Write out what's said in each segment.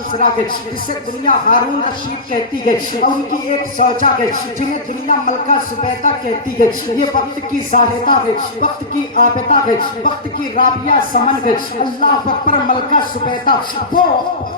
گزرا گئے جسے دنیا ہارون رشید کہتی گئی، اور ان کی ایک زوجہ گئی جنہیں دنیا ملکہ زبیدہ کہتی گئی۔ یہ وقت کی زاہدہ ہے، وقت کی عابدہ ہے، وقت کی رابعہ زمن ہے۔ اللہ اکبر، ملکہ زبیدہ وہ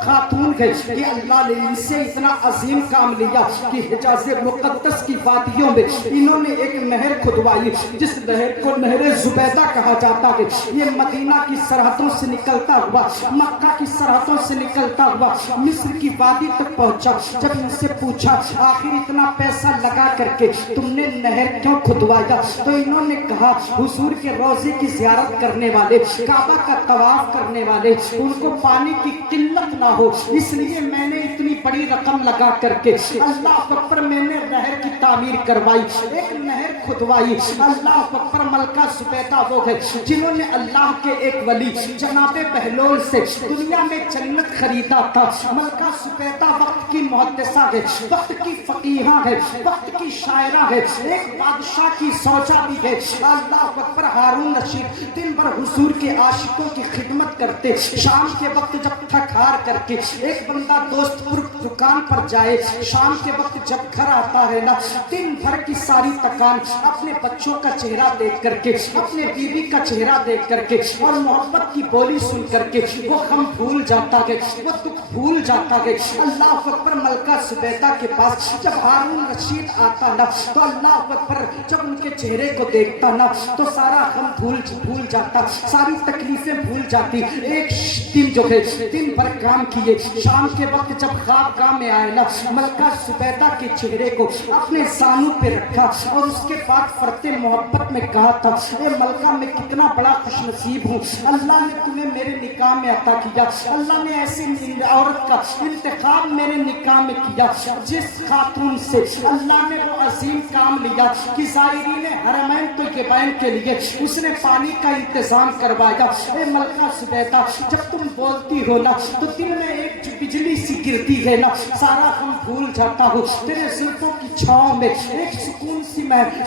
خاتون ہے کہ اللہ نے ان سے اتنا عظیم کام لیا کہ حجاز مقدس کی وادیوں میں انہوں نے ایک نہر کھدوائی جس نہر کو نہر زبیدہ کہا جاتا ہے۔ یہ مدینہ کی سرحدوں سے نکلتا ہوا، مکہ کی سرحدوں سے نکلتا ہوا مصر کی وادی تک پہنچا۔ جب ان سے پوچھا آخر اتنا پیسہ لگا کر کے تم نے نہر کیوں کھدوایا، تو انہوں نے کہا حضور کے روضے کی زیارت کرنے والے، کعبہ کا طواف کرنے والے، ان کو پانی کی قلت نہ ہو، اس لیے میں نے اتنی بڑی رقم لگا کر کے اللہ اکبر میں نے نہر کی تعمیر کروائی، ایک نہر کھدوائی۔ اللہ اکبر، ملکہ زبیدہ وہ ہے جنہوں نے اللہ کے ایک ولی جناب بہلول سے دنیا میں جنت خریدا تھا۔ ملکہ زبیدہ وقت کی محدثہ ہے، وقت کی فقیہہ ہے، وقت کی شاعرہ ہے، ایک بادشاہ کی زوجہ بھی ہے۔ اللہ اکبر، ہارون رشید دن بھر حضور کے عاشقوں کی خدمت کرتے، شام کے وقت جب تھک ہار کر کے ایک بندہ دوست پر دکان پر جائے، شام کے وقت جب گھر آتا ہے نا، دن بھر کی ساری تکان اپنے بچوں کا چہرہ دیکھ کر کے، اپنے بیوی کا چہرہ دیکھ کر کے اور محبت کی بولی سن کر کے وہ غم بھول جاتا ہے، وہ دکھ بھول جاتا ہے۔ اللہ اکبر، ملکہ زبیدہ کے پاس جب ہارون رشید آتا نا تو اللہ اکبر جب ان کے چہرے کو دیکھتا نا تو سارا غم بھول جاتا، ساری تکلیفیں بھول جاتی۔ ایک دن جو ہے دن بھر کام کیے، شام کے وقت جب خواب گاہ میں آئے نا، ملکہ زبیدہ کے چہرے کو اپنے زانوں پہ رکھا اور اس کے بعد فرتے محبت میں کہا تھا اے ملکہ میں کتنا بڑا خوش نصیب ہوں، اللہ نے تمہیں میرے نکاح میں عطا کیا، اللہ نے ایسی عورت کا انتخاب میرے نکاح میں کیا جس خاتون سے اللہ نے وہ عظیم کام لیا کہ زائرین حرمین طیبین کے لیے اس نے پانی کا انتظام کروایا۔ اے ملکہ زبیدہ جب تم بولتی ہو نا تو دل میں ایک بجلی سی گرتی ہے نا، سارا غم بھول جاتا ہوں، تیرے زلفوں کی چھاؤں میں ایک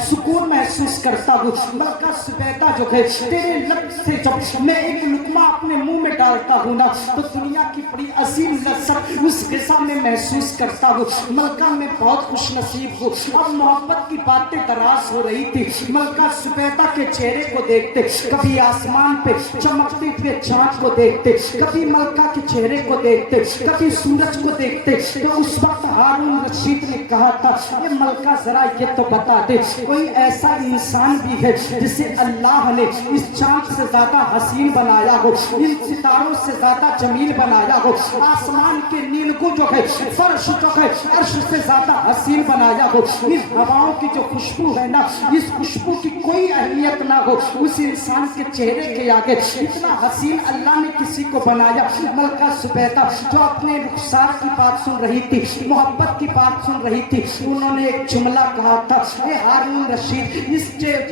سکون محسوس کرتا ہوں۔ ملکہ زبیدہ جو ہے تیرے لب سے جب میں ایک لقمہ اپنے منہ میں ڈالتا ہوں نا تو دنیا کی بڑی عظیم لذت اس غذا میں محسوس کرتا ہوں۔ ملکہ میں بہت خوش نصیب ہوں۔ اور محبت کی باتیں دراز ہو رہی تھی، ملکہ زبیدہ کے چہرے کو دیکھتے، کبھی آسمان پہ چمکتے ہوئے چاند کو دیکھتے، کبھی ملکہ کے چہرے کو دیکھتے، کبھی سورج کو دیکھتے، تو اس وقت ہارون رشید نے کہا تھا اے ملکہ ذرا یہ تو بتا دے کوئی ایسا انسان بھی ہے جسے اللہ نے اس چاند سے زیادہ حسین بنایا ہو، ان ستاروں سے زیادہ جمیل بنایا ہو، آسمان کے نیلگوں جو ہے، فرش جو ہے، عرش سے زیادہ حسین بنایا ہو، اس ہواؤں کی جو خوشبو ہے نا، اس خوشبو کی کوئی اہمیت نہ ہو اس انسان کے چہرے کے آگے، اتنا حسین اللہ نے کسی کو بنایا۔ ملکہ زبیدہ جو اپنے رخسار کی بات سن رہی تھی، محبت کی بات سن رہی تھی، انہوں نے ایک جملہ کہا تھا اے ہارون رشید اس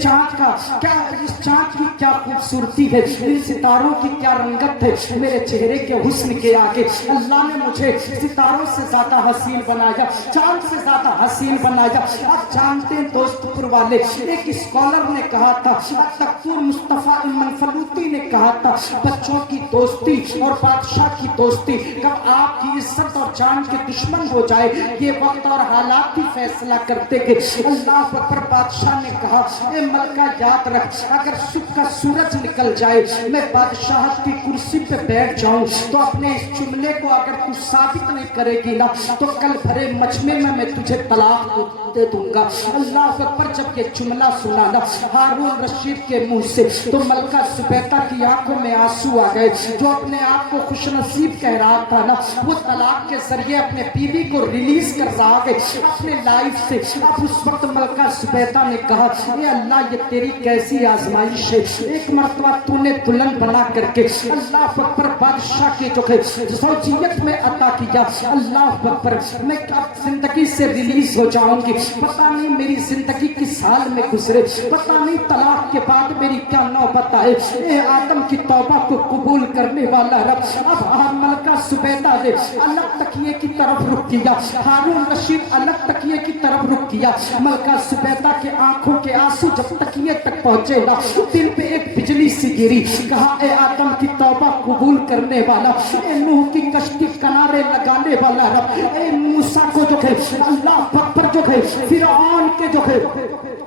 چاند کی کیا خوبصورتی ہے، ان ستاروں کی کیا رنگت ہے، میرے چہرے کے حسن کے آگے اللہ نے مجھے ستاروں سے زیادہ حسین بنایا، چاند سے زیادہ حسین بنایا۔ آپ جانتے ہیں دوست پر والے، ایک اسکالر نے کہا تھا، دکتور مصطفیٰ منفلوطی نے کہا تھا، بچوں کی دوستی اور بادشاہ کی دوستی کب آپ کی عزت اور جان کے دشمن ہو جائے یہ وقت اور حالات بھی فیصلہ کرتے ہیں۔ اللہ اکبر، بادشاہ نے کہا اے ملکہ یاد رکھ اگر صبح کا سورج نکل جائے میں بادشاہت کی کرسی پہ بیٹھ جاؤں تو اپنے اس جملے کو اگر تو ثابت نہیں کرے گی نا تو کل بھرے مجمع میں تجھے طلاق دے دوں گا۔ اللہ اکبر، جب یہ جملہ سنا نا ہارون رشید کے منہ سے تو ملکہ زبیدہ کی آنکھوں میں آنسو آ گئے۔ جو اپنے آپ کو خوش نصیب کہہ رہا تھا نا وہ طلاق کے ذریعے اپنے بیوی کو ریلیز کر رہا ہے اپنے لائف سے۔ اب اس وقت ملکہ زبیدہ نے کہا اے اللہ یہ تیری کیسی آزمائش ہے، ایک مرتبہ تو نے دلہن بنا کر کے اللہ اکبر بادشاہ کے جو ہے زوجیت میں عطا کیا۔ اللہ اکبر، میں اب زندگی سے ریلیز ہو جاؤں گی، پتہ نہیں میری زندگی کس حال میں گزرے، پتہ نہیں طلاق کے بعد میری کیا نوبت آئے۔ اے آدم کی توبہ کو قبول کرنے والا رب، اب ملکہ زبیدہ نے الگ تکیے کی طرف رخ کیا، ہارون رشید الگ تکیے کی طرف رخ کیا۔ ملکہ सुबैदा के आंखों के आंसू जब तकिए तक पहुंचे ना, दिल पे एक बिजली सी गिरी। कहा ए आदम की तौबा कबूल करने वाला, ए नूह की कश्ती किनारे लगाने वाला रब, ए मूसा को जो है अल्लाह अकबर जो है फिरौन के जो है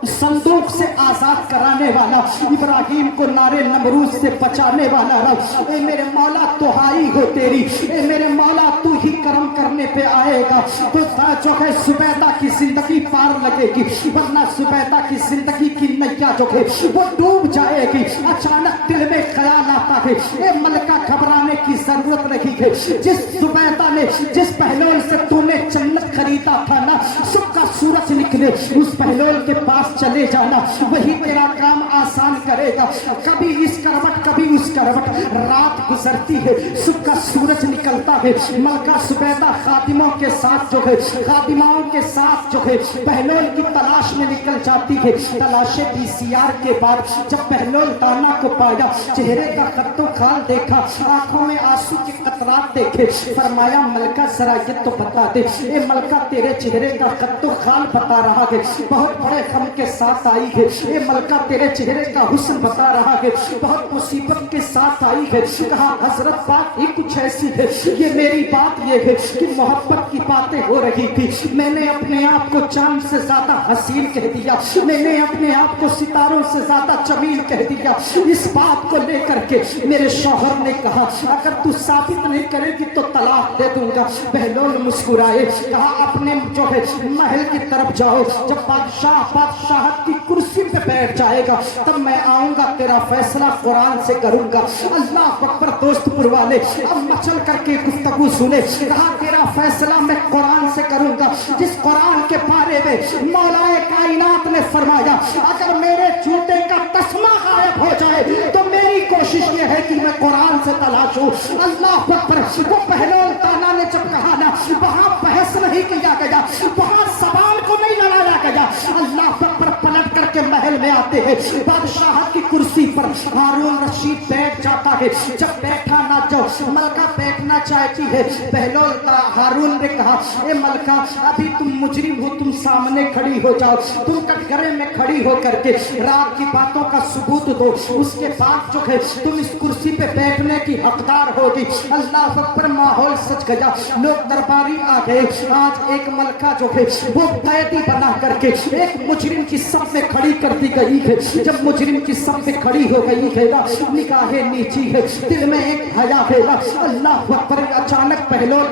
संदूक से आजाद कराने वाला, इब्राहिम को नारे नमरूद से बचाने वाला रब, ए मेरे मौला तुहाई हो तेरी, ए मेरे मौला तू ही करम करने पे आएगा तो जो है सुबैदा की जिंदगी पार लगेगी, वरना सुबैदा की जिंदगी की नैया जो है वो डूब जाएगी। अचानक दिल में ख्याल आता है ए मलका घबराने की जरूरत नहीं है, जिस सुबैदा ने जिस पहलौन से तूने जन्नत खरीदा था ना, सुबह का सूरज निकले उस पहलौन के पास चले जाना, वही तेरा काम आसान करेगा। कभी इस करवट कभी उस करवट, रात गुजरती है सुबह का सूरज निकलता है, मलका सुबैदा खादिमों के साथ जो है खादिमाओं के साथ जो है पहलौन की तलाश में निकल जाती है। तलाशे पीसीआर के बाद जब पहलौन दाना को पाया, चेहरे का खत्तो खाल देखा, आंखों में आंसू के कतरात देखे, फरमाया मलका जरा ये तो बता दे, ए मलका तेरे चेहरे का खत्तो खाल बता रहा है बहुत बड़े गम के साथ आई है, ए मलका तेरे चेहरे का हुस्न बता रहा है बहुत मुसीबत के साथ आई है। कहा हजरत बात ही कुछ ऐसी है, ये मेरी बात ये है कि मोहब्बत की बातें हो रही थी, मैंने अपने आप को चांद से ज्यादा हसीन कह दिया, मैंने अपने आप को सितारों से ज्यादा जमील कह दिया। इस बात को लेकर के मेरे शौहर ने कहा अगर तू साबित नहीं करेगी तो तलाक दे दूंगा। बहलोल मुस्कुराए, कहा अपने जो है महल की तरफ जाओ, जब बादशाहत की कुर्सी पे बैठ जाएगा तब मैं आऊंगा, तेरा फैसला कुरान से करूंगा। अल्लाह अकबर दोस्तपुर वाले अब मचल करके गुफ्तगू सुने, कहा तेरा फैसला मैं कुरान से करूंगा, जिस कुरान के बारे में मौलाए कायनात ने फरमाया अगर मेरे जूते का तस्मा गायब हो जाए तो मेरी कोशिश ये है कि मैं कुरान से तलाशूं। अल्लाह अकबर, वो पहलौन ताना ने जब कहा ना, वहां बहस नहीं किया गया, वहां सवाल को नहीं लड़ाया गया। अल्लाह अकबर पलट करके महल में आते हैं, बादशाह की कुर्सी पर हारून रशीद बैठ जाता है। जब बैठा ना जो मलका बैठना चाहती है, पहलौन हारून ने कहा ए मलका अभी तुम मुजरिम हो, तुम सामने खड़ी हो जाओ, तुम कटघरे में खड़ी हो करके रात की बातों का सबूत दो, उसके बाद जो है तुम इस कुर्सी पे बैठने की हकदार होगी। अल्लाह अकबर, माहौल सज गया, लोग दरबारी आ गए। आज एक मलका जो है वो कैदी बना करके एक मुजरिम की सफ में खड़ी कर दी गई है। जब मुजरिम की सफ में खड़ी हो गई है ना, निगाहें नीची है, दिल में एक हया है ना। अल्लाह अकबर, अचानक पहलौन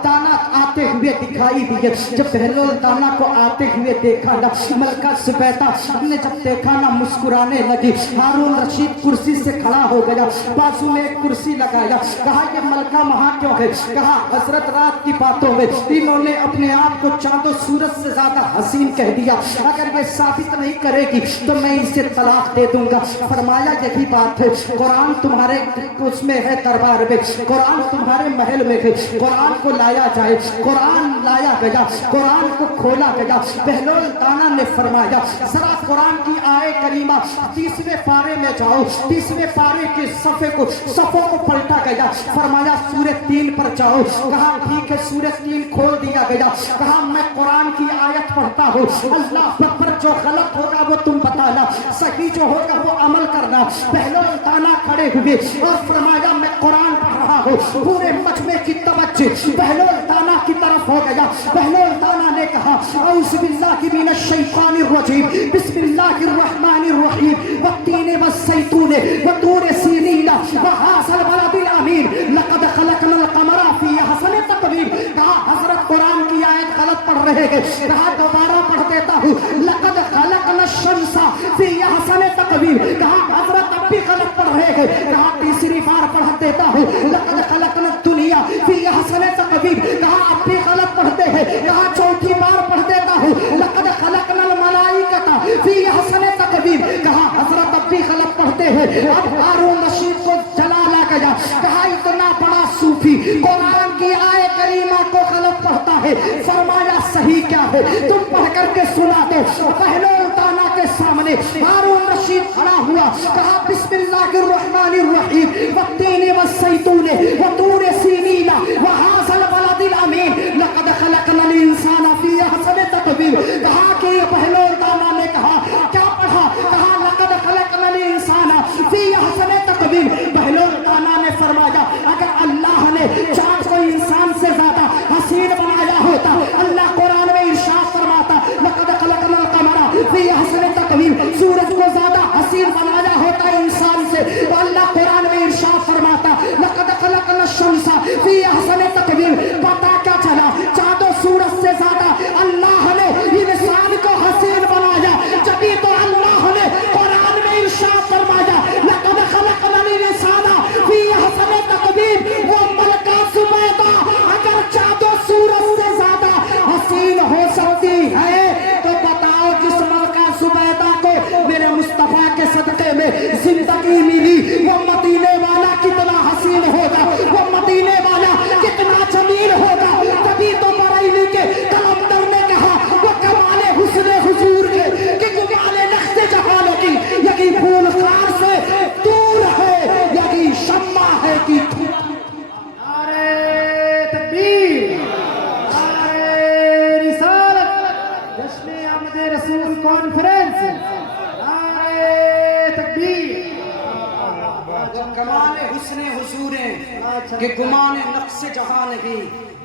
दाना आते हुए दिखाई दिए। जब पहलौन दाना को आते हुए देखा ना, मलका सुबैदा ने जब देखा ना मुस्कुराने लगी। हारून रशीद कुर्सी से खड़ा हो गया, बाजू में एक कुर्सी लगाया, कहा ये मलका वहां क्यों है? कहा हजरत रात की बातों में इन्होंने अपने आप को चांदो सूरज से ज्यादा हसीन कह दिया, अगर ये साबित नहीं करेगी तो मैं इसे तलाक दे दूंगा। फरमाया यही बात है, कुरान तुम्हारे उसमें है दरबार में, कुरान तुम्हारे महल में है, कुरान को लाया जाए। कुरान लाया गया, कुरान को खोला गया। पहलौन दाना ने फरमाया जरा कुरान की आए करीमा 30वें पारे में जाओ। 30वें पारे के सफ़ों को पलटा गया, फरमाया सूरह 3 पर जाओ। कहा ठीक है, सूरह 3 खोल दिया गया। कहा मैं कुरान की आयत पढ़ता हूँ, अल्लाह पर जो गलत होगा वो तुम बताना, सही जो होगा वो अमल करना। पहलौन दाना खड़े हुए और फरमाया मैं कुरान पढ़ रहा हूँ। पूरे मजमे की तवज्जो पहलौन दाना की तरफ हो गया। पहलौन दाना ने कहा औज़ु बिल्लाहि मिनश शैतानिर रजीम, बिस्मिल्लाहिर रहमानिर रहीम, वत्तीन वज़्ज़ैतून वतूर सीनीन वहाज़ल बलदिल अमीन लक़द खलक़नल क़मरा फ़ी अहसनि तक़वीम। कहा हजरत कुरान की आयत गलत पढ़ रहे हैं। कहा दोबारा पढ़ देता हूँ, लक़द खलक़नश शम्सा फ़ी अहसनि तक़वीम। कहा हजरत अब भी गलत पढ़ रहे हैं। कहा तीसरी बार पढ़ देता हूँ, लक़द खलक़नद दुनिया फ़ी अहसनि तक़वीम। कहा अब भी गलत पढ़ते हैं। कहा चौथी बार पढ़ देता हूँ, लक़द खलक़नल मलाइकता फ़ी अहसनि तक़वीम। कहा हजरत अब भी गलत पढ़ते हैं। अब हारून रशीद को जलाला गया। कहा इतना बड़ा सूफी कुरान की आय करीमा को गलत पढ़ता है, फरमाया सही क्या है तुम पढ़ करके सुना दो। पहलौन दाना के सामने हारून रशीद खड़ा हुआ, कहा बिस्मिल्लाहिर रहमानिर रहीम, वत्तीन वज़्ज़ैतून वतूर सीनीन वहाज़ल बलदिल अमीन लक़द खलक़नल इंसान फ़ी अहसनि तक़वीम। कहा कि ये पहलौन नारे तकबीर। वो कमाल हुस्न हुजूर है कि गुमान नक्श जहां नहीं,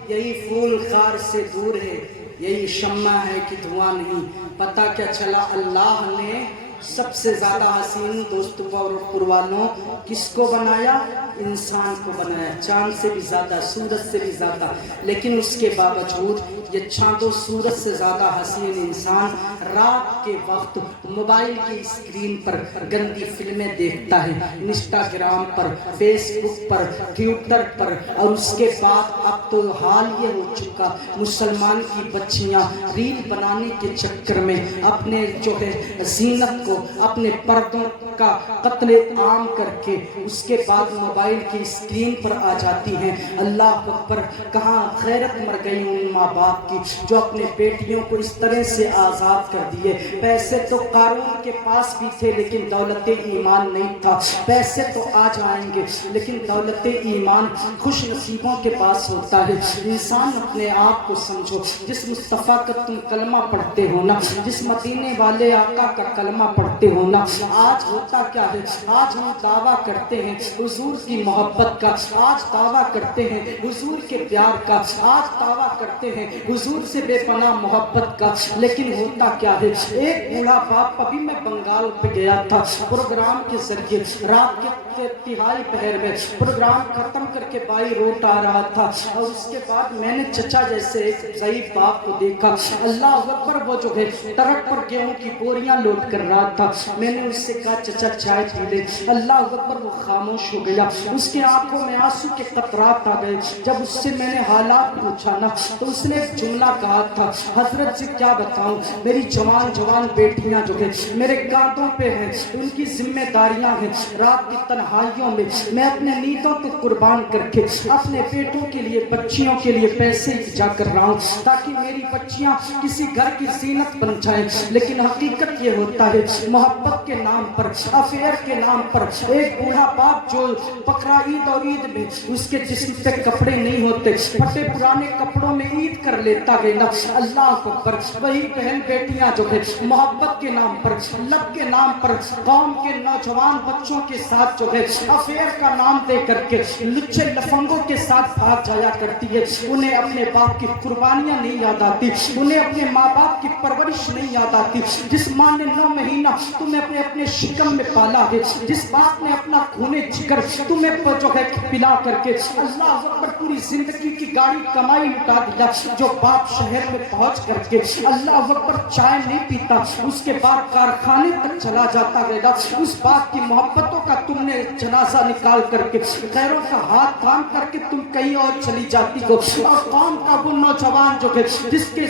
यही फूल खार से दूर है, यही शम्मा है कि धुआं नहीं। पता क्या चला, अल्लाह ने सबसे ज्यादा हसीन दोस्तों और पुरवानों किसको बनाया? इंसान को बनाया, चांद से भी ज्यादा, सूरज से भी ज्यादा। लेकिन उसके बावजूद ये चांदो सूरज से ज्यादा हसीन इंसान रात के वक्त मोबाइल की स्क्रीन पर गंदी फिल्में देखता है, इंस्टाग्राम पर, फेसबुक पर, ट्विटर पर। और उसके बाद अब तो हाल ये हो चुका, मुसलमान की बच्चियां रील बनाने के चक्कर में अपने जो है जीनत को, अपने पर्दों का कत्ले आम करके उसके बाद मोबाइल की स्क्रीन पर आ जाती हैं। अल्लाह अकबर, कहाँ खैरत मर गई उन माँ बाप की जो अपने बेटियों को इस तरह से आज़ाद कर दिए। पैसे तो कारून के पास भी थे लेकिन दौलत ईमान नहीं था। पैसे तो आ जाएंगे लेकिन दौलत ईमान खुश नसीबों के पास होता है। इंसान अपने आप को समझो, जिस मुस्तफ़ा का तुम कलमा पढ़ते हो ना, जिस मदीने वाले आका का कलमा पढ़ते हो ना, आज होता क्या है, आज हम दावा करते हैं हुजूर की मोहब्बत का, आज दावा करते हैं हुजूर के प्यार का, आज दावा करते हैं हुजूर से बेपनाह मोहब्बत का। लेकिन होता क्या है, एक बूढ़ा बाप, अभी मैं बंगाल पे गया था प्रोग्राम के जरिए, रात के तिहाई पहर में प्रोग्राम खत्म करके बाई रोड आ रहा था और उसके बाद मैंने चचा जैसे एक ज़ईफ बाप को देखा। अल्लाह अकबर, वो जो है ट्रक पर गेहूं की बोरियां लोड कर रहा था। मैंने उससे कहा चचा चाय पी ले। अल्लाह अकबर, वो खामोश हो गया, उसके आंखों में आंसू के कतरात आ गए। जब उससे मैंने हालात पूछा ना तो उसने एक जुमला कहा था, हजरत से क्या बताऊं, मेरी जवान जवान बेटियां जो है मेरे कांधों पे हैं, उनकी जिम्मेदारियां हैं। रात की तन्हाइयों में मैं अपने नींदों को कुर्बान करके अपने बेटों के लिए, बच्चियों के लिए पैसे जा कर रहा हूँ ताकि मेरी बच्चियां किसी घर की जीनत बन जाएं। लेकिन हकीकत ये होता है, मोहब्बत के नाम पर, अफेयर के नाम पर एक बूढ़ा बाप जो बकरा ईद और ईद में उसके जिस्म पे कपड़े नहीं होते, फटे पुराने कपड़ों में ईद कर लेता गया। अल्लाह अकबर, वही बहन बेटियां जो है मोहब्बत के नाम पर, लब के नाम पर कौम के नौजवान बच्चों के साथ जो है अफेयर का नाम दे करके लुच्चे लफंगों के साथ भाग जाया करती है। उन्हें अपने बाप की कुर्बानियां नहीं याद आती, उन्हें अपने माँ बाप की परवरिश नहीं याद आती। जिस माँ ने 9 महीना तुम्हें अपने अपने शिकम में पाला है, जिस बाप ने अपना खूने जिगर तुम्हें जो है पिला करके अल्लाह अकबर पूरी जिंदगी की गाड़ी कमाई लुटा दिया, जो बाप शहर में पहुंच करके अल्लाह अकबर चाय नहीं पीता, उसके बाद कारखाने तक चला जाता गया, उस बाप की मोहब्बतों का तुमने जनाजा निकाल करके गैरों का हाथ थाम करके तुम कहीं और चली जाती हो। और कौम का वो नौजवान जो है जिसके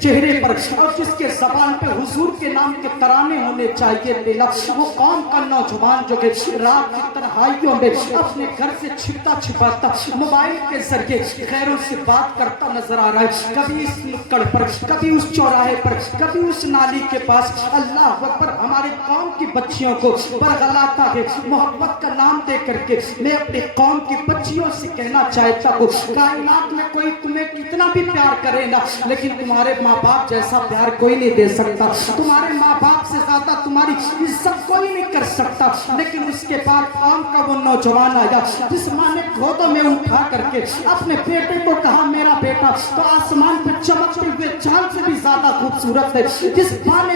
चेहरे पर और जिसके जबान पे हुजूर के नाम के तराने होने चाहिए बेला, वो कौम का नौजवान जो है रात की तन्हाइयों में अपने घर से छिपता छिपाता मोबाइल के जरिए गैरों से बात करता नजर आ रहा है। कभी इस नुक्कड़ पर, कभी उस चौराहे पर, कभी उस नाली के पास। अल्लाह अकबर, हमारे कौम की बच्चियों को बरगलाता है मोहब्बत का नाम दे करके। मैं अपने कौम की बच्चियों से कहना चाहता हूँ, कायनात में कोई तुम्हें कितना भी प्यार करे ना, लेकिन तुम्हारे माँ बाप जैसा प्यार कोई नहीं दे सकता, तुम्हारे माँ बाप से ज्यादा तुम्हारी इज्जत कोई नहीं कर सकता। लेकिन उसके बाद कौम का वो नौजवान आया जिस माँ ने गोदों में उठा करके अपने बेटे को कहा, मेरा बेटा तो आसमान पे चमकते हुए चांद से भी ज्यादा खूबसूरत है। जिस माँ ने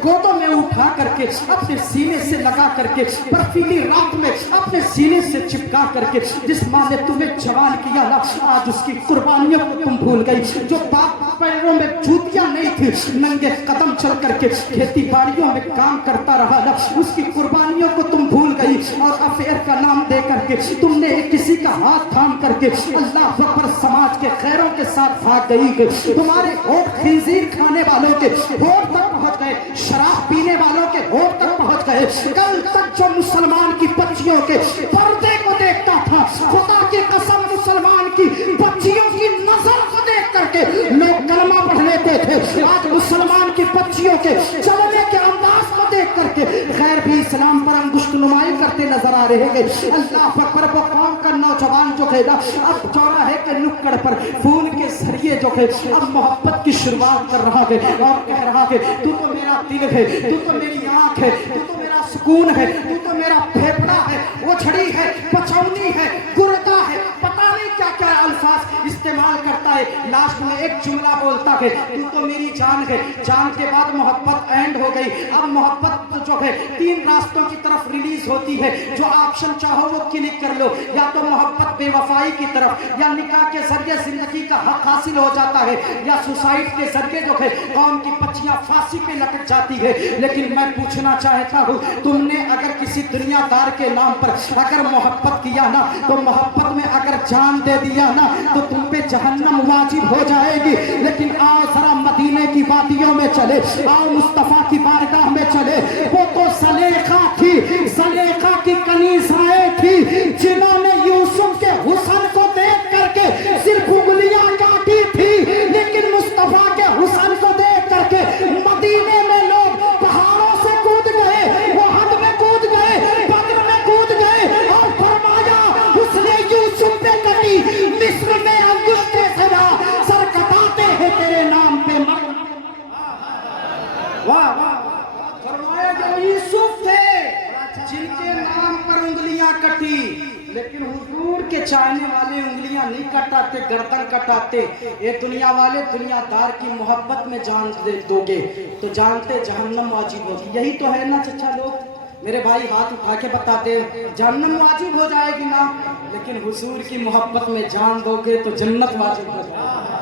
गोदों में उठा करके अपने सीने से लगा करके बर्फीली रात में अपने सीने से चिपका करके जिस माँ ने तुम्हें जवान किया ना, आज उसकी कुर्बानियों को तुम भूल गई। जो बाप पैरों में जूतियां नहीं थी, नंगे कदम चल करके खेती बाड़ियों में काम करता रहा ना, उसकी कुर्बानियों को तुम भूल गई। और अफेयर का नाम दे करके तुमने किसी का हाथ थाम करके अल्लाह अकबर समाज के खैरों के साथ भाग गई। तुम्हारे होठ खिंजीर खाने वालों के होठ तक पहुंच गए, शराब पीने वालों के होठ तक पहुंच गए। कल तक जो मुसलमान की बच्चियों के पर्दे को देखता था, खुदा की कसम मुसलमान की बच्चियों की नजर को देख करके लोग कलमा पढ़ लेते थे। आज मुसलमान की बच्चियों के चलने के अंदाज को देख करके गैर भी इस्लाम पर अंगुष्ठ नुमाई करते नजर आ रहे हैं। अल्लाह अकबर, वो कौम का नौजवान जो जो है ना अब चौराहे के नुक्कड़ पर फूल के जरिए जो है अब मोहब्बत की शुरुआत कर रहा है और कह रहा है तू तो मेरा दिल है, तू तो मेरी आंख है, तू तो मेरा सुकून है, तू तो मेरा फेफड़ा है, वो छड़ी है, पचौनी है, गुर्दा है, पता नहीं क्या क्या अल्फाज इस्तेमाल करता है। लास्ट में एक जुमला बोलता है तू तो मेरी जान है। जान के बाद मोहब्बत एंड हो गई। अब मोहब्बत जो है 3 रास्तों की तरफ रिलीज होती है। जो ऑप्शन चाहो वो क्लिक कर लो, या तो मोहब्बत बेवफाई की तरफ, या निकाह के जरिए जिंदगी का हक हासिल हो जाता है, या सुसाइड के जरिए जो है कौम की बच्चियां फांसी पे लटक जाती है। लेकिन मैं पूछना चाहता हूँ, तुमने अगर किसी दुनियादार के नाम पर अगर मोहब्बत किया ना, तो मोहब्बत में अगर जान दे दिया ना, तो तुम पे जहन्नम वाजिब हो जाएगी। लेकिन आओ जरा मदीने की वादियों में चले, आओ मुस्तफा की बारगाह में चले। वो तो सलेखा थी, सलेखा की कनीज़ाएं थी जिन्होंने यूसुफ के हुस्न को देख करके सिर्फ उंगलियां काटी थी, लेकिन मुस्तफा के हुस्न को देख करके मदीने में लोग पहाड़ों से कूद गए, वहद में कूद गए, बद्र में कूद गए और फरमाया उसने यूसुफ पे कटी, मिस्र में अंगुष्ठे से ना सर कटाते हैं तेरे नाम पे मर। वाह वाह, फरमाया जो यूसुफ थे जिनके नाम पर उंगलियां कटी, लेकिन हुजूर के चाहने वाले उंगलियां नहीं कटाते, गर्दन कटाते। ये दुनिया वाले दुनियादार की मोहब्बत में जान दे दोगे तो जानते जहन्नम वाजिब होगी। यही तो है ना चचा लोग, मेरे भाई हाथ उठा के बताते जहन्नम वाजिब हो जाएगी ना, लेकिन हुजूर की मोहब्बत में जान दोगे तो जन्नत वाजिब हो जाएगी।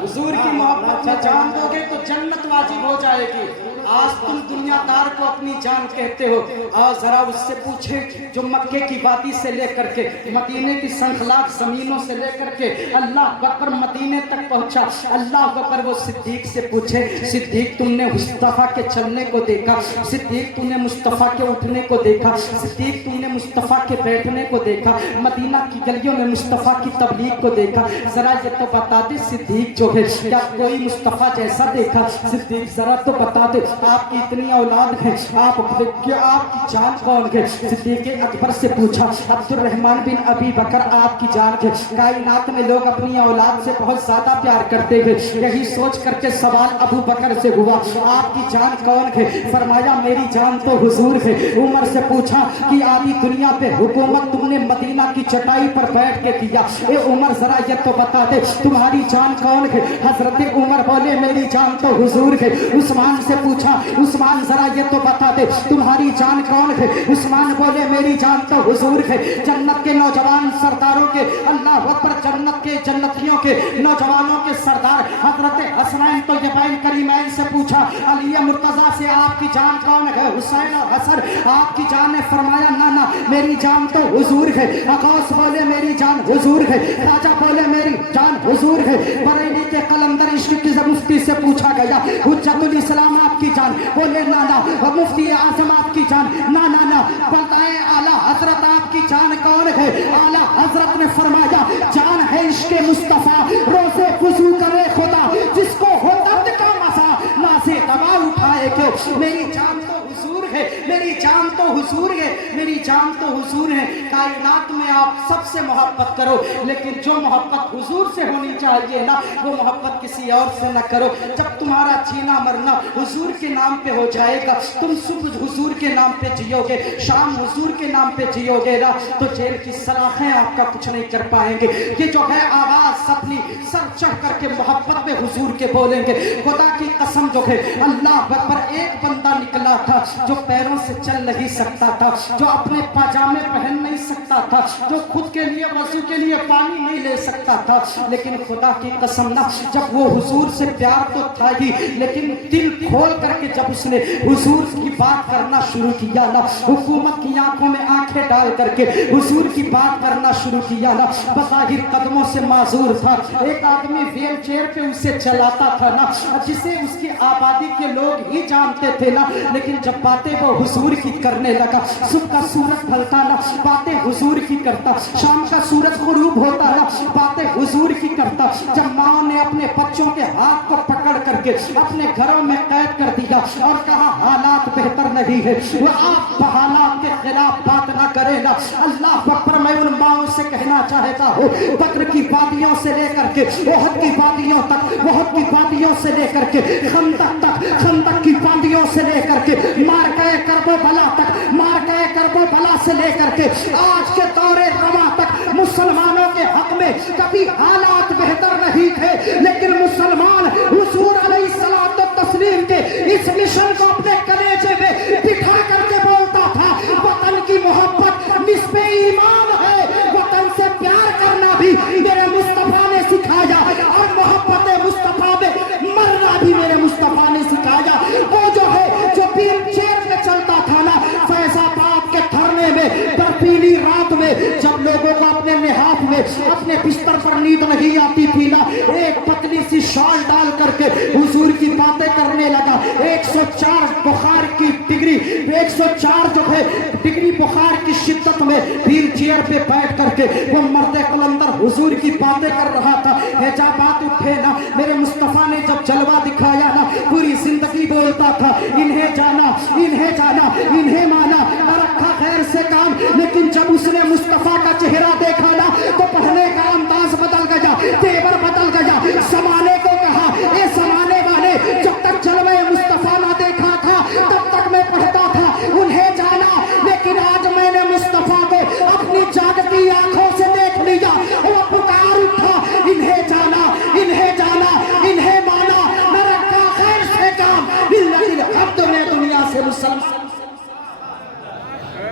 हुजूर की मोहब्बत में जान दोगे तो जन्नत वाजिब हो जाएगी। आज तुम दुनियादार को अपनी जान कहते हो, आज जरा उससे पूछे जो मक्के की वादी से लेकर के मदीने की संखलाक जमीनों से लेकर के अल्लाह अकबर मदीने तक पहुंचा, अल्लाह अकबर वो सिद्दीक से पूछे, सिद्दीक तुमने मुस्तफा के चलने को देखा, सिद्दीक तुमने मुस्तफा के उठने को देखा, सिद्दीक तुमने मुस्तफा के बैठने को देखा, मदीना की गलियों में मुस्तफा की तबलीग को देखा, जरा ये तो बता दे सिद्दीक जो है क्या कोई मुस्तफा जैसा देखा? सिद्दीक जरा तो बता दे, आपकी इतनी औलाद है, आपकी जान कौन है? सिद्दीक अकबर से पूछा, अब्दुर्रहमान बिन अबी बकर आपकी जान है। कायनात में लोग अपनी औलाद से बहुत ज्यादा प्यार करते हैं, यही सोच करके सवाल अबू बकर से हुआ, आपकी जान कौन है? फरमाया मेरी जान तो हुजूर है। उमर से पूछा कि आधी दुनिया पे हुकूमत तुमने मदीना की चटाई पर बैठ के किया, ए उमर जरा ये तो बता दे तुम्हारी जान कौन है? हजरत उमर बोले मेरी जान तो हुजूर है। उस्मान से पूछा, उस्मान जरा ये तो बता दे तुम्हारी जान कौन है? उस्मान बोले मेरी जान तो हुजूर है। जन्नत के नौजवान सरदारों के, अल्लाह अकबर, जन्नत के जन्नतियों के नौजवानों के सरदार हजरत हसनैन तो यबैन करीमैन से पूछा, अली मुर्तजा से आपकी जान कौन है? हुसैन और हसन आपकी जान है? फरमाया ना ना मेरी जान तो हुजूर है। अकाश बोले मेरी जान हुजूर है। राजा बोले मेरी जान हुजूर है। बरेली के कलंदर इश्क की मुफ्ती से पूछा गया, हुज्जतुल इस्लाम आपकी जान? बोले ना ना। मुफ्ती आजम आपकी जान? ना ना ना। बताएं आला हजरत आपकी जान कौन है? आला हजरत ने फरमाया जान है इश्क मुस्तफा, रोजे वुजू करे खुदा, जिसको हो दर्द का मसा नाज़े दवा उठाए क्यों? मेरी जान तो हुजूर है, मेरी जान तो हुजूर है, मेरी जान तो हुजूर है। कायनात में आप सबसे मोहब्बत करो, लेकिन जो मोहब्बत हुजूर से होनी चाहिए ना, वो मोहब्बत किसी और से ना करो। जब तुम्हारा जीना मरना हुजूर के नाम पे हो जाएगा, तुम सुबह हुजूर के नाम पे जियोगे, शाम हुजूर के नाम पे जियोगे ना, तो जेल की सलाखें आपका कुछ नहीं कर पाएंगे। ये जो है आवाज अपनी सर चढ़ करके मोहब्बत में हुजूर के बोलेंगे। खुदा की कसम जो है अल्लाह अकबर, एक बंदा निकला था जो पैरों से चल नहीं सकता था, जो अपने पाजामे पहन नहीं सकता था, जो खुद के लिए वजू के लिए पानी नहीं ले सकता था, लेकिन खुदा की कसम ना, जब वो हुजूर से प्यार तो था ही, लेकिन दिल खोल करके जब उसने हुजूर की बात करना शुरू किया ना, हुकूमत की आंखों में आंखें डाल करके हुजूर की बात करना शुरू किया ना, बज़ाहिर कदमों से माजूर था, एक आदमी व्हील चेयर पे उसे चलाता था ना, जिसे उसकी आबादी के लोग ही जानते थे ना, लेकिन जब बातें वो हुजूर की करने लगा, सुबह का सूरज ढलता ना, बातें हुजूर की करता, शाम का सूरज गुरूब होता ना, बातें हुजूर की करता। जब माँ ने अपने बच्चों के हाथ को पकड़ करके अपने घरों में कैद कर दिया और कहा हालात बेहतर नहीं है, वो आप हालात के खिलाफ बात ना کرے نا اللہ اکبر. میں ان ماؤں سے کہنا چاہتا ہوں بدر کی وادیوں سے لے کر کے احد کی وادیوں تک, احد کی وادیوں سے لے کر کے خندق تک, خندق کی وادیوں سے لے کر کے مارکہ کربلا تک, مارکہ کربلا سے لے کر کے آج کے دور رواں تک مسلمانوں کے حق میں کبھی حالات بہتر نہیں تھے, لیکن مسلمان حضور علیہ الصلوۃ والتسلیم کے اس مشن کو اپنے کلیجے میں بٹھا کر کے بولتا تھا وطن کی محبت نصف ایمان ہے, وطن سے پیار کرنا بھی میرے مصطفیٰ نے سکھایا اور محبت مصطفیٰ میں مرنا بھی میرے مصطفیٰ نے سکھایا. وہ جو ہے جو ویل چیئر پہ چلتا تھا نا فیض آباد کے دھرنے میں برفیلی رات میں جب لوگوں کو اپنے لحاف میں اپنے بستر پر نیند نہیں آتی تھی نا, ایک پتلی سی شال ڈال کر کے حضور کی باتیں کرنے لگا. 104 بخار کی ڈگری, 104 جو ہے ڈگری بخار کی شدت میں ویل چیئر پہ بیٹھ کر کے وہ مرد قلندر حضور کی باتیں کر رہا تھا. حجابات اٹھے نا, میرے مصطفیٰ نے جب جلوہ دکھایا نا پوری زندگی بولتا تھا انہیں جانا, انہیں جانا, انہیں مانا, رکھا خیر سے کام. لیکن جب اس نے مصطفیٰ کا چہرہ دیکھا نا تو پڑھنے کا انداز بدل گیا, تیور بدل گیا. زمانے کو کہا اے زمانے والے, جب تک جلوہ مصطفیٰ نہ دیکھا تھا تب تک میں پڑھتا تھا انہیں جانا, لیکن آج میں نے مصطفیٰ کو اپنی جاگتی آنکھوں سے دیکھ لیا. وہ پکار اٹھا انہیں جانا, انہیں جانا, انہیں مانا, نہ رکھا خیر سے کام. الحمد میں دنیا سے مسلمان.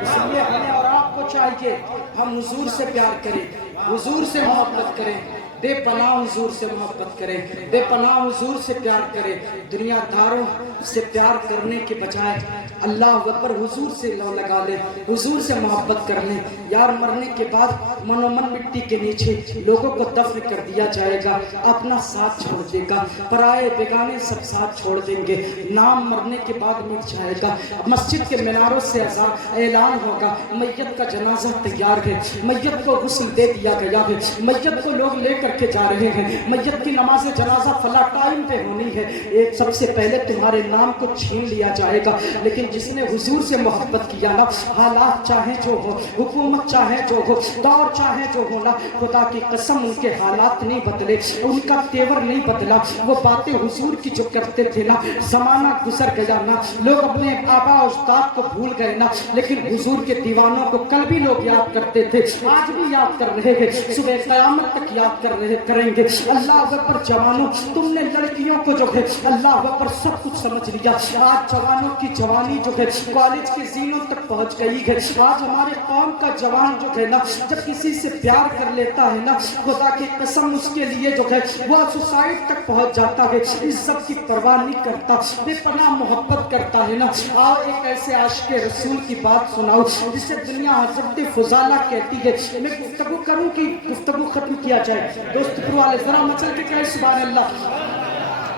اس لیے ہمیں اور آپ کو چاہیے ہم حضور سے پیار کریں, حضور سے محبت کریں, بے پناہ حضور سے محبت کریں, بے پناہ حضور سے پیار کریں. دنیا داروں سے پیار کرنے کے بجائے اللہ اکبر حضور سے لو لگا لے, حضور سے محبت کر لیں. یار مرنے کے بعد من و من مٹی کے نیچے لوگوں کو دفن کر دیا جائے گا, اپنا ساتھ چھوڑ دے گا, پرائے بیگانے سب ساتھ چھوڑ دیں گے, نام مرنے کے بعد مٹ جائے گا. مسجد کے میناروں سے اعلان ہوگا میت کا جنازہ تیار ہے, میت کو غسل دے دیا گیا ہے, میت کو لوگ لے کر کے جا رہے ہیں, میت کی نماز جنازہ فلاں ٹائم پہ ہونی ہے. ایک سب سے پہلے تمہارے نام کو چھین لیا جائے گا. لیکن جس نے حضور سے محبت کیا نا, حالات چاہے جو ہو, حکومت چاہے جو ہو, دور چاہے جو ہو نا, خدا کی قسم ان کے حالات نہیں بدلے, ان کا تیور نہیں بدلا. وہ باتیں حضور کی جو کرتے تھے نا, زمانہ گزر گیا نا, لوگ اپنے آبا اجداد کو بھول گئے نا, لیکن حضور کے دیوانوں کو کل بھی لوگ یاد کرتے تھے, آج بھی یاد کر رہے ہیں, صبح قیامت تک یاد کریں گے. اللہ اکبر. جوانوں تم نے لڑکیوں کو جو ہے اللہ اکبر سب کچھ سمجھ لیا. آج جوانوں کی جوانی جو ہے کالج کی زینوں تک پہنچ گئی ہے. آج ہمارے قوم کا جوان جو ہے نا جب کسی سے پیار کر لیتا ہے نا, خدا کی قسم اس کے لیے جو ہے وہ سوسائڈ تک پہنچ جاتا ہے, عزت کی پرواہ نہیں کرتا, بے پناہ محبت کرتا ہے نا. اور ایک ایسے عاشق رسول کی بات سناؤ جسے دنیا حضرت فضالہ کہتی ہے. میں گفتگو کروں کہ گفتگو ختم کیا جائے؟ دوست پر والے ذرا مچل کے کہے سبحان اللہ.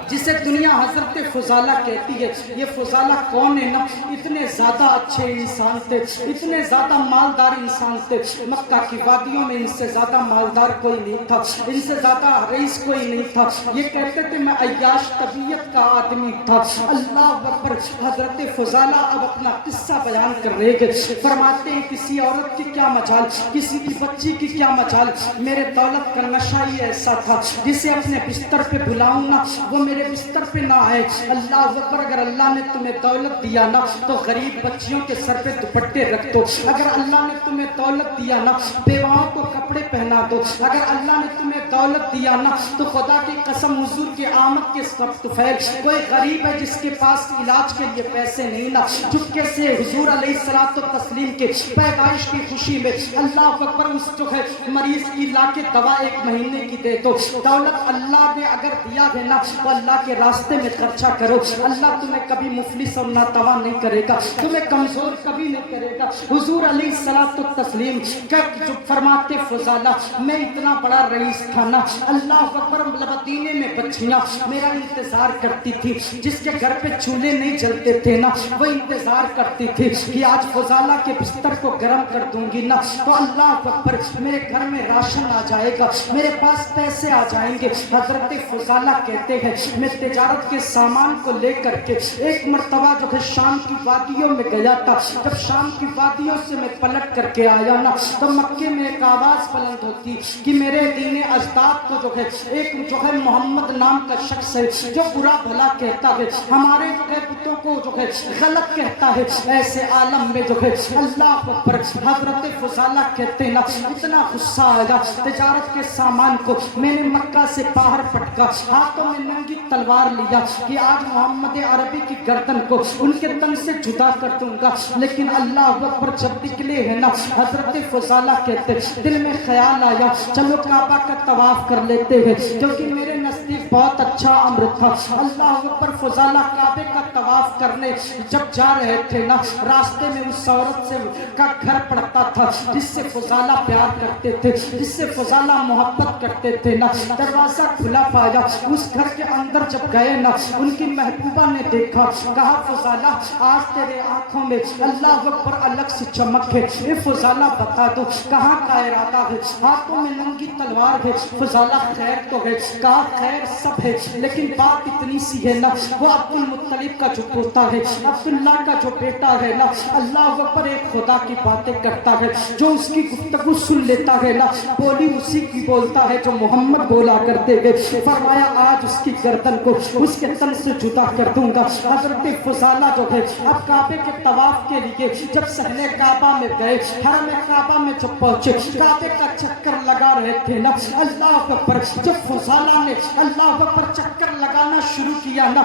جسے دنیا حضرت فضالہ کہتی ہے. یہ فضالہ کون ہے نا, اتنے زیادہ اچھے انسان تھے, اتنے زیادہ مالدار انسان تھے, مکہ کی وادیوں میں ان سے زیادہ مالدار کوئی نہیں تھا, ان سے زیادہ رئیس کوئی نہیں تھا. یہ کہتے تھے میں عیاش طبیعت کا آدمی تھا. اللہ اکبر. حضرت فضالہ اب اپنا قصہ بیان کر رہے ہیں, فرماتے ہیں کسی عورت کی کیا مجال, کسی کی بچی کی کیا مجال, میرے دولت کا نشہ ہی ایسا تھا جسے اپنے بستر پہ بلاؤں نا وہ میرے بستر پہ نہ آئے. اللہ اکبر. اگر اللہ نے تمہیں دولت دیا نا تو غریب بچیوں کے سر پہ دوپٹے رکھ دو. اگر اللہ نے تمہیں دولت دیا نا بیواؤں کو کپڑے پہنا دو. اگر اللہ نے تمہیں دولت دیا نا تو خدا کی قسم حضور کی آمد کے سب طفیل کوئی غریب ہے جس کے پاس علاج کے لیے پیسے نہیں نا, چپکے سے حضور علیہ الصلوۃ والتسلیم کے پیدائش کی خوشی میں اللہ اکبر اس جو ہے مریض کی لا کے دوا 1 مہینے کی دے دو. دولت اللہ نے اگر دیا ہے نا تو اللہ کے راستے میں خرچہ کرو. اللہ تمہیں کبھی مفلس اور ناتواں نہیں کرے گا, تمہیں کمزور کبھی نہیں کرے گا. حضور علیہ الصلوۃ والتسلیم جو فرماتے فضالہ میں اتنا بڑا رئیس تھا نا, اللہ اکبر, مدینے میں بچیاں میرا انتظار کرتی تھی، جس کے گھر پہ چولہے نہیں جلتے تھے نا وہ انتظار کرتی تھی کہ آج فضالہ کے بستر کو گرم کر دوں گی نا تو اللہ اکبر میرے گھر میں راشن آ جائے گا، میرے پاس پیسے آ جائیں گے۔ حضرت فضالہ کہتے ہیں میں تجارت کے سامان کو لے کر کے ایک مرتبہ جو ہے شام کی وادیوں میں گیا تھا، جب شام کی وادیوں سے میں پلٹ کر کے آیا نا تو مکے میں ایک آواز بلند ہوتی کہ میرے دین اجداد کو جو ہے ایک جو ہے محمد نام کا شخص ہے جو برا بھلا کہتا ہے، ہمارے جو ہے بتوں کو جو ہے غلط کہتا ہے، ایسے عالم میں جو ہے اللہ اکبر حضرت فضالہ کہتے ہیں نا اتنا غصہ آیا تجارت کے سامان کو میں نے مکہ سے باہر پٹکا، ہاتھوں میں ننگی تلوار لیا کہ آج محمد عربی کی گردن کو ان کے تن سے جدا کر دوں گا، لیکن اللہ اکبر جب نکلے ہیں نا حضرت فضالہ کہتے دل میں خیال آیا چلو کعبہ کا طواف کر لیتے ہیں کیونکہ میرے نزدیک بہت اچھا امر تھا۔ اللہ اکبر فضالہ کعبے کا طواف کرنے جب جا رہے تھے نا راستے میں اس عورت سے کا گھر پڑتا تھا جس سے فضالہ پیار کرتے تھے، جس سے فضالہ محبت کرتے تھے نا، دروازہ کھلا پایا، اس گھر کے اندر جب گئے نا ان کی محبوبہ نے دیکھا، کہا فضالہ آج تیرے آنکھوں میں اللہ اکبر الگ سی چمک ہے، اے فضالہ بتا دو کہاں کا ارادہ ہے؟ ہاتھوں میں ننگی تلوار ہے، فضالہ خیر تو ہے، کہا خیر سب ہے لیکن بات اتنی سی ہے نا وہ عبد المطلب کا جو پوتا ہے، عبداللہ کا جو بیٹا ہے نا، اللہ اکبر ایک خدا کی باتیں کرتا ہے، جو اس کی گفتگو سن لیتا ہے نا بولی اسی کی بولتا ہے جو محمد بولا کرتے گئے، فرمایا آج اس کی گردن کو اس کے تن سے جدا کر دوں گا۔ حضرت فضالہ جو ہے اب کعبے کے طواف کے لیے جب صحن کعبہ میں گئے، حرم کعبہ میں جب پہنچے کعبے کا چکر لگا رہے تھے نا، اللہ اکبر جب فضالہ نے اللہ اکبر چکر لگانا شروع کیا نا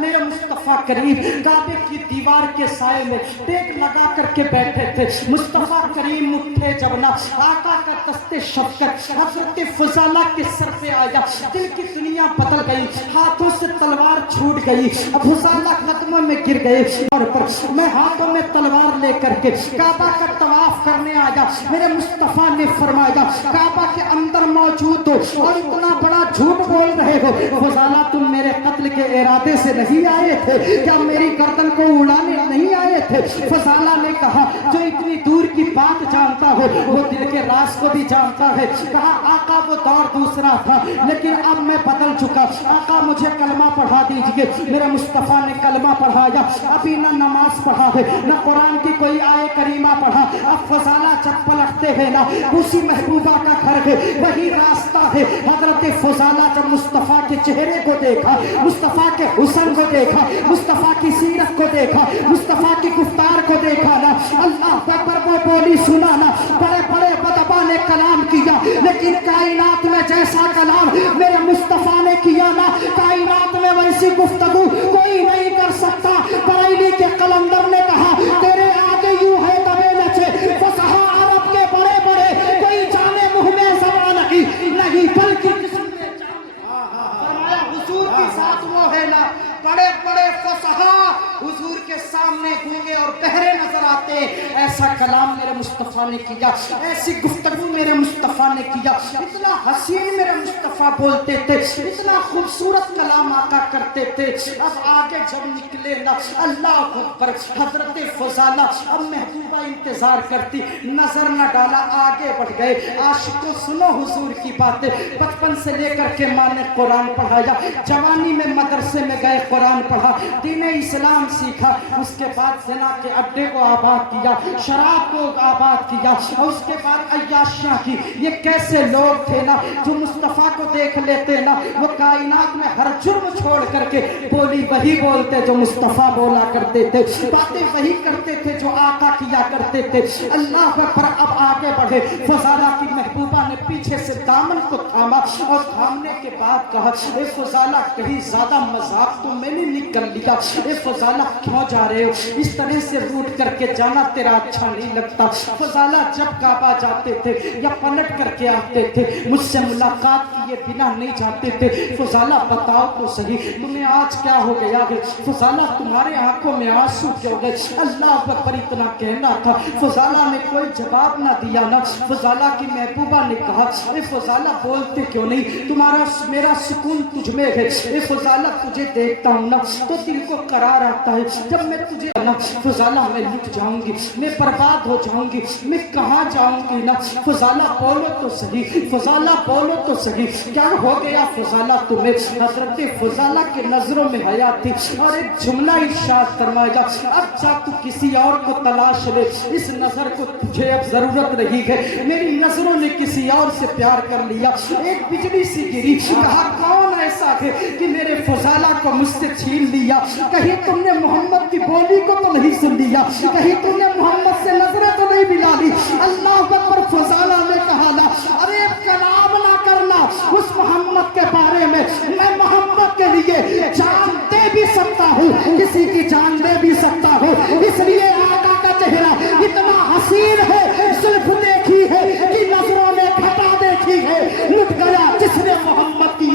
میرے مصطفیٰ کریم کعبے کی دیوار کے سائے میں ٹیک لگا کر کے بیٹھے تھے، مصطفیٰ کریم اٹھے جب نا آقا کا دست شفقت حضرت فضالہ کے سر پہ آیا، دل کی دنیا بدل گئی، ہاتھوں سے تلوار چھوٹ گئی، فضالہ قدموں میں گر گئے اور میں ہاتھوں میں تلوار لے کر کے کعبہ کا طواف کرنے آیا، میرے مصطفیٰ نے فرمایا کعبہ کے اندر موجود ہو اور اتنا بڑا جھوٹ بول رہے ہو، فضالہ تم میرے قتل کے ارادے سے نہیں آئے تھے کیا میری گردن کو اڑانے نہیں آئے تھے؟ فضالہ نے کہا جو اتنی دور کی بات جانتا ہو وہ دل کے راز کو بھی جانتا ہے، کہا آقا وہ دور دوسرا تھا لیکن اب میں بدل چکا، آقا مجھے کلمہ پڑھا دیجئے۔ میرے مصطفیٰ نے کلمہ پڑھایا، ابھی نہ نماز پڑھا ہے نہ قرآن کی کوئی آیے کریمہ پڑھا، اب فضالہ جب پلٹتے ہیں نا اسی محبوبہ کا گھر ہے وہی راستہ ہے۔ حضرت فضالہ جب مصطفیٰ کے چہرے کو دیکھا، مصطفیٰ کے حسن کو دیکھا، مصطفیٰ کی سیرت کو دیکھا، مصطفیٰ کی گفتار کو دیکھا نا اللہ اکبر وہ بولی سنا نا بڑے بڑے بدبا نے کلام کیا لیکن کائنات میں جیسا کلام میرے مصطفیٰ نے کیا نا کائنات میں ویسی گفتگو کوئی نہیں کر سکتا۔ بریلی کے قلندر نے کہا تیرے آگے یوں ہے دبے نچے فصحا عرب کے بڑے بڑے کوئی جانے منہ میں زبان نہیں بلکہ جسم میں جان، فرمایا حضور کی ذات وہ ہے نا بڑے بڑے فصحا حضور کے سامنے گونگے اور بہرے نظر آتے، ایسا کلام میرے مصطفیٰ نے کیا، ایسی گفتگو میرے مصطفیٰ نے کیا، اتنا حسین میرے مصطفیٰ بولتے تھے، اتنا خوبصورت کلام آقا کرتے تھے۔ اب آگے جب نکلے نا اللہ اکبر حضرت فضالہ اب محبوبہ انتظار کرتی، نظر نہ ڈالا آگے بڑھ گئے، عاشقوں سنو حضور کی باتیں، بچپن سے لے کر کے ماں نے قرآن پڑھایا، جوانی میں مدرسے میں گئے قرآن پڑھا، دین اسلام سیکھا، اس کے بعد زنا کے اڈے کو آباد کیا، شراب کو آباد کیا اور اس کے بعد عیاشیاں کی۔ یہ کیسے لوگ تھے نا جو مصطفیٰ کو دیکھ لیتے نا وہ کائنات میں ہر جرم چھوڑ کر کے بولی وہی بولتے جو مصطفیٰ بولا کرتے تھے، باتیں وہی کرتے تھے جو آقا کیا کرتے تھے۔ اللہ اکبر اب آگے بڑھے، فضالہ کی محبوبہ نے پیچھے سے دامن کو تھاما اور تھامنے کے بعد کہا اے فضالہ کہیں زیادہ مذاق تو میں نے نہیں کر لیا، اے فضالہ क्यों जा रहे हो, इस तरह से रूठ करके जाना तेरा अच्छा नहीं लगता। फजाला जब काबा जाते थे या पलट करके आते थे, मुझसे मुलाकात किए बिना नहीं जाते थे। फजाला बताओ तो सही तुम्हें आज क्या हो गया है, फजाला तुम्हारे आंखों में आंसू क्यों गए। अल्लाह अकबर इतना कहना था, फजाला ने कोई जवाब ना दिया ना। फजाला की महबूबा ने कहा, अरे फजाला बोलते क्यों नहीं, तुम्हारा मेरा सुकून तुझ में है। फजाला तुझे देखता हूँ ना तो दिल को करार आता है, जब मैं तुझे ना फजाला मैं लुट जाऊंगी, मैं बर्बाद हो जाऊंगी, मैं कहाँ जाऊंगी ना। फजाला बोलो तो सही, फजाला बोलो तो सही, क्या हो गया फजाला तुम्हें। हजरत फजाला के नजरों में हया थी और एक जुमला इरशाद फरमाएगा, अब जा तू किसी और को तलाश ले, इस नजर को तुझे अब जरूरत नहीं है। मेरी नजरों ने किसी और से प्यार कर लिया। एक बिजली सी गिरी, कहा कौन ऐसा है कि मेरे फजाला को मुझसे छीन लिया। कहीं तुमने मोहम्मद की बोली को तो नहीं सुन लिया, कहीं तुमने मोहम्मद से नजरें तो नहीं मिला ली। अल्लाह अकबर। फजाला ने कहा ना, अरे कलाम ना करना उस मोहम्मद के बारे में, मैं मोहम्मद के लिए जान दे भी सकता हूँ, किसी की जान दे भी सकता हूँ। इसलिए आका का चेहरा इतना हसीन है, जुल्फ देखी है कि नजरों में घटा देखी है। लुट गया जिसने मोहम्मद की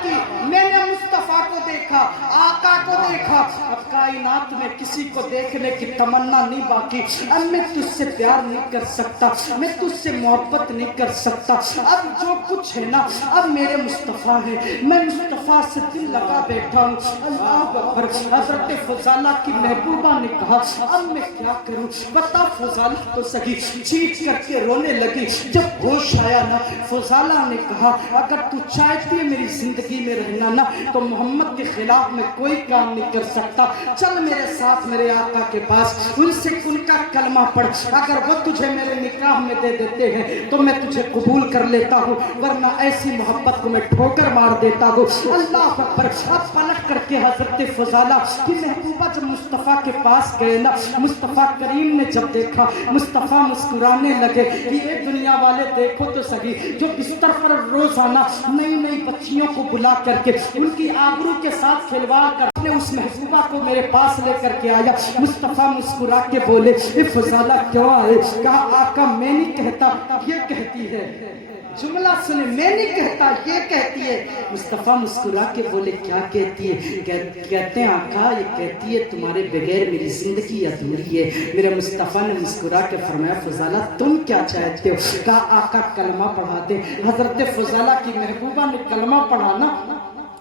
कि मैंने मुस्तफा को देखा, आका को देखा, अब कायनात में किसी को देखने की तमन्ना नहीं बाकी। अब मैं तुझसे प्यार नहीं कर सकता, मैं तुझसे मोहब्बत नहीं कर सकता। अब जो कुछ है ना, अब मेरे मुस्तफा है, मैं मुस्तफा से दिल लगा बैठा हूँ। अल्लाह अकबर। हजरत फजाला की महबूबा ने कहा, अब मैं क्या करूँ बता। फजाला तो सही चीख करके रोने लगी। जब होश आया ना, फजाला ने कहा, अगर तू चाहती है मेरी जिंदगी में रहना ना तो मोहम्मद के खिलाफ में कोई काम नहीं कर सकता। चल मेरे साथ मेरे आका के पास, उनसे उनका कलमा पढ़। अगर वो तुझे मेरे निकाह में दे देते हैं तो मैं तुझे कबूल कर लेता हूँ, वरना ऐसी मोहब्बत को मैं ठोकर मार देता हूँ। अल्लाह अकबर। अब पलट करके हजरत फजाला की महबूबा जब मुस्तफ़ा के पास गए ना, मुस्तफ़ा करीम ने जब देखा, मुस्तफ़ा मुस्कुराने लगे कि ये दुनिया वाले देखो तो सही, जो बिस्तर पर रोजाना नई नई बच्चियों को बुला करके उनकी आबरू के साथ खिलवाड़ करके उस महबूबा को मेरे पास लेकर के आया। मुस्तफ़ा मुस्कुरा के बोले, फजाला क्यों आए। कहा, आका मैं नहीं कहता, ये कहती है। जुमला सुने, मैं नहीं कहता, ये कहती है। मुस्तफ़ा मुस्कुरा के बोले, क्या कहती है। कहते हैं आका ये कहती है तुम्हारे बगैर मेरी जिंदगी अधूरी है। मेरे मुस्तफ़ा ने मुस्कुरा के फरमाया, फजाला तुम क्या चाहते हो। कहा, आका कलमा पढ़ा दे। हजरत फजाला की महबूबा ने कलमा पढ़ाना,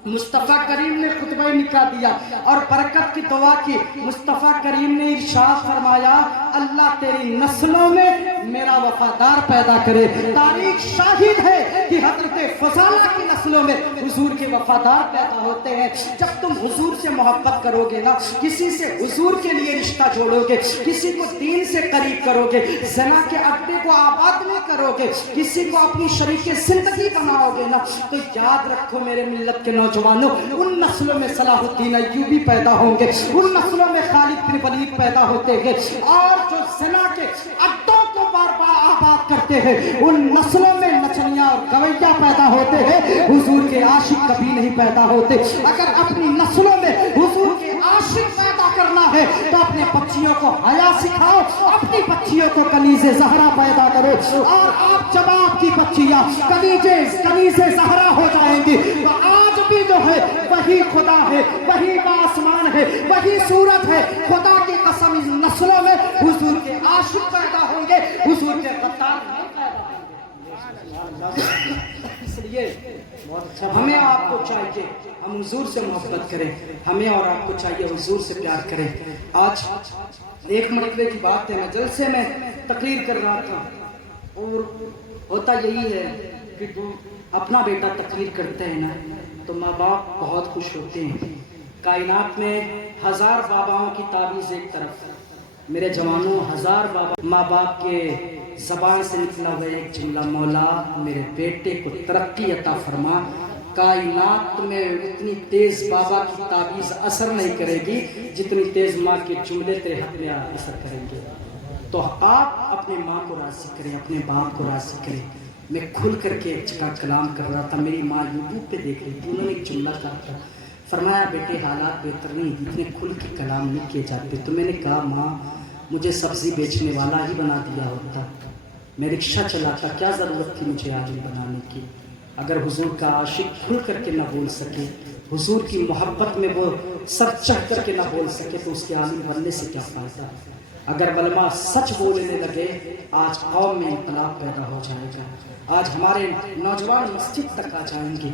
मुस्तफ़ा करीम ने खुतबा निकाह दिया और बरकत की दुआ की। मुस्तफ़ा करीम ने इरशाद फरमाया, अल्लाह तेरी नस्लों में मेरा वफादार पैदा करे। तारीख शाहिद है कि हजरत फजाला की नस्लों में हुजूर के वफादार पैदा होते हैं। जब तुम हुजूर से मोहब्बत करोगे ना, किसी से हुजूर के लिए रिश्ता जोड़ोगे, किसी को दीन से करीब करोगे, ज़ना के अड्डे को आबाद नहीं करोगे, किसी को अपनी शरीके जिंदगी बनाओगे ना, तो याद रखो मेरे मिल्लत के नौजवानों, उन नस्लों में सलाहुद्दीन अय्यूबी पैदा होंगे, उन नस्लों में खालिद बिन वलीद पैदा होते हैं, और जो ज़ना के अड्डों को बार बार आबाद करते हैं, उन नस्लों में नचनिया और गवैया पैदा होते हैं। हुजूर के आशिक कभी नहीं पैदा होते। अगर अपनी नस्लों में हुजूर के आशिक पैदा करना है तो अपने बच्चियों को हया सिखाओ, अपनी बच्चियों को कनीज़े ज़हरा पैदा करो। और आप जब आपकी बच्चियां कनीज़े ज़हरा हो जाएंगी तो आज भी जो है वही खुदा है, वही आसमान है, वही सूरत है। खुदा की कसम इस नस्लों में हुजूर के आशिक पैदा होंगे, हुजूर के गद्दार नहीं पैदा होंगे। इसलिए हमें आपको चाहिए हम हुजूर से मोहब्बत करें, हमें और आपको चाहिए हुजूर से प्यार करें। आज एक मरतबे की बात है, मैं जलसे में तकरीर कर रहा था और होता यही है कि अपना बेटा तकरीर करते हैं ना तो माँ बाप बहुत खुश होते हैं। कायनात में 1000 बाबाओं की ताबीज़ एक तरफ, मेरे जवानों 1000 बाबा माँ बाप के ज़बान से निकला हुआ एक जुमला, मौला मेरे बेटे को तरक्की अता फरमा। कायनात में इतनी तेज़ बाबा की ताबीज़ असर नहीं करेगी जितनी तेज़ माँ के जुमले तेरे हक में असर करेंगे। तो आप अपने माँ को राज़ी करें, अपने बाप को राज़ी करें। मैं खुल करके एक जगह कलाम कर रहा था, मेरी माँ यूट्यूब पे देख रही थी, उन्होंने एक जुमला कहा था, فرمایا بیٹے حالات بہتر نہیں، اتنے کھل کے کلام نہیں کیے جاتے. تو میں نے کہا ماں مجھے سبزی بیچنے والا ہی بنا دیا ہوتا، میں رکشہ چلاتا، کیا ضرورت تھی مجھے عالم بنانے کی. اگر حضور کا عاشق کھل کر کے نہ بول سکے، حضور کی محبت میں وہ سر چڑھ کر کے نہ بول سکے، تو اس کے عالم بننے سے کیا فائدہ. اگر علماء سچ بولنے لگے آج قوم میں انقلاب پیدا ہو جائے گا، آج ہمارے نوجوان مسجد تک آ جائیں گے.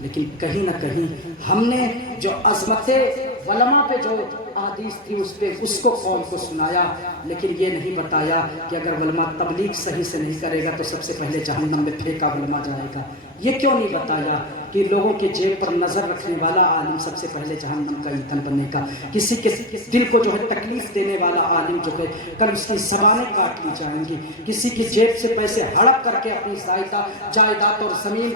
لیکن کہیں نہ کہیں ہم نے جو عظمت علماء پہ جو احادیث تھی اس کو قوم کو سنایا، لیکن یہ نہیں بتایا کہ اگر علماء تبلیغ صحیح سے نہیں کرے گا تو سب سے پہلے جہنم میں پھینکا علماء جائے گا. یہ کیوں نہیں بتایا کہ لوگوں کے جیب پر نظر رکھنے والا عالم سب سے پہلے جہنم کا ایندھن بنے گا. کسی کے دل کو جو ہے تکلیف دینے والا عالم جو ہے کل اس کی زبانیں کاٹ لی جائیں گی. کسی کی جیب سے پیسے ہڑپ کر کے اپنی جائیداد اور زمین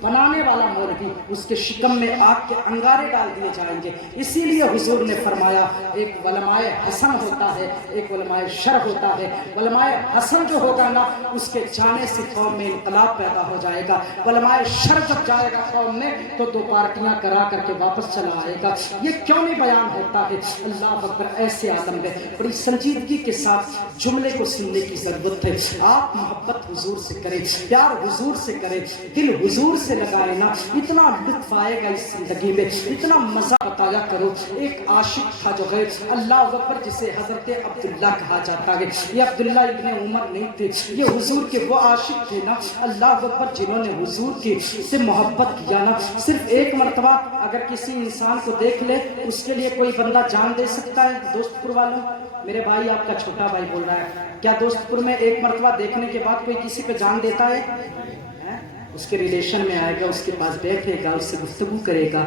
بنانے والا مولوی اس کے شکم میں آگ کے انگارے ڈال دیے جائیں گے. اسی لیے حضور نے فرمایا ایک علماء حسن ہوتا ہے، ایک علماء شر ہوتا ہے. علماء حسن جو ہوگا نا اس کے جانے سے قوم میں انقلاب پیدا ہو جائے گا. علماء شر جب جائے گا قوم میں تو دو پارٹیاں کرا کر کے واپس چلا آئے گا. یہ کیوں نہیں بیان ہوتا ہے؟ اللہ اکبر، ایسے عالم میں بڑی سنجیدگی کے ساتھ جملے کو سننے کی ضرورت ہے. آپ محبت حضور سے کریں، پیار حضور سے کریں، دل حضور سے لگائے نا، اتنا لطف آئے گا اس زندگی میں، اتنا مزہ بتایا کرو. ایک عاشق تھا جو ہے اللہ اکبر جسے حضرت عبداللہ کہا جاتا ہے. یہ عبداللہ ابن عمر نہیں تھے، یہ حضور کے وہ عاشق تھے نا اللہ اکبر جنہوں نے حضور کی سے محبت کیا نا. صرف ایک مرتبہ اگر کسی انسان کو دیکھ لے اس کے لیے کوئی بندہ جان دے سکتا ہے. دوست پور والوں، میرے بھائی آپ کا چھوٹا بھائی بول رہا ہے، کیا دوست پور میں ایک مرتبہ دیکھنے کے بعد کوئی کسی پہ جان دیتا ہے؟ اس کے ریلیشن میں آئے گا، اس کے پاس بیٹھے گا، اس سے گفتگو کرے گا،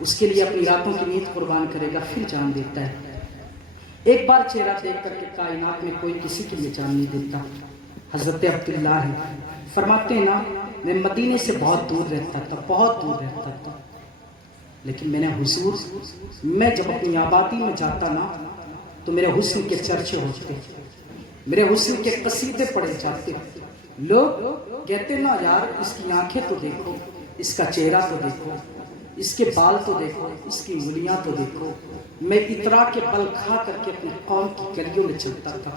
اس کے لیے اپنی راتوں کی نیند قربان کرے گا، پھر جان دیتا ہے. ایک بار چہرہ دیکھ کر کے کائنات میں کوئی کسی کے لیے جان نہیں دیتا. حضرت عبداللہ ہے، فرماتے ہیں نا میں مدینے سے بہت دور رہتا تھا، بہت دور رہتا تھا، لیکن میں نے حضور، میں جب اپنی آبادی میں جاتا نا تو میرے حسن کے چرچے ہوتے، میرے حسن کے قصیدے پڑھے جاتے. لوگ کہتے نا یار اس کی آنکھیں تو دیکھو، اس کا چہرہ تو دیکھو، اس کے بال تو دیکھو، اس کی انگلیاں تو دیکھو. میں اطراء کے بل کھا کر کے اپنی قوم کی گلیوں میں چلتا تھا.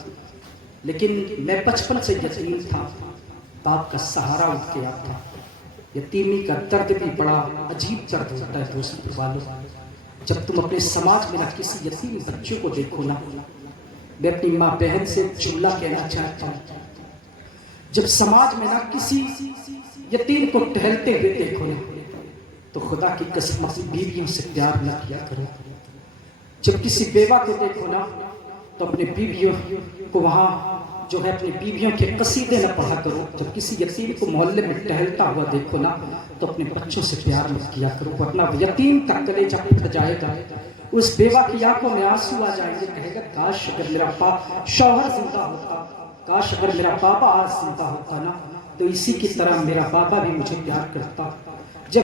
لیکن میں بچپن سے یتیم تھا، باپ کا سہارا اٹھ کے آتا. یتیمی کا درد بھی بڑا عجیب درد ہوتا ہے دوست والوں. جب تم اپنے سماج میں نہ کسی یتیم بچے کو دیکھو نا، میں اپنی ماں بہن سے جملہ کہنا چاہتا ہوں، جب سماج میں نہ کسی یتیم کو ٹہلتے ہوئے دیکھو نا تو خدا کی قسم اپنی بیویوں سے پیار نہ کیا کرو. جب کسی بیوہ کو دیکھو نا تو اپنے بیویوں کو وہاں جو ہے اپنی بیویوں کے قصیدے نہ پڑھا کرو. جب کسی یتیم کو محلے میں ٹہلتا ہوا دیکھو نا تو اپنے بچوں سے پیار نہ کیا کرو، ورنہ یتیم کا کلیجہ پھٹ جائے گا. اس بیوہ کی آنکھوں میں آنسو آ جائیں گے، کہے گا کاش اگر میرا شوہر زندہ ہوتا، کاش اگر میرا بابا آج زندہ ہوتا نا تو اسی کی طرح میرا بابا بھی مجھے پیار کرتا.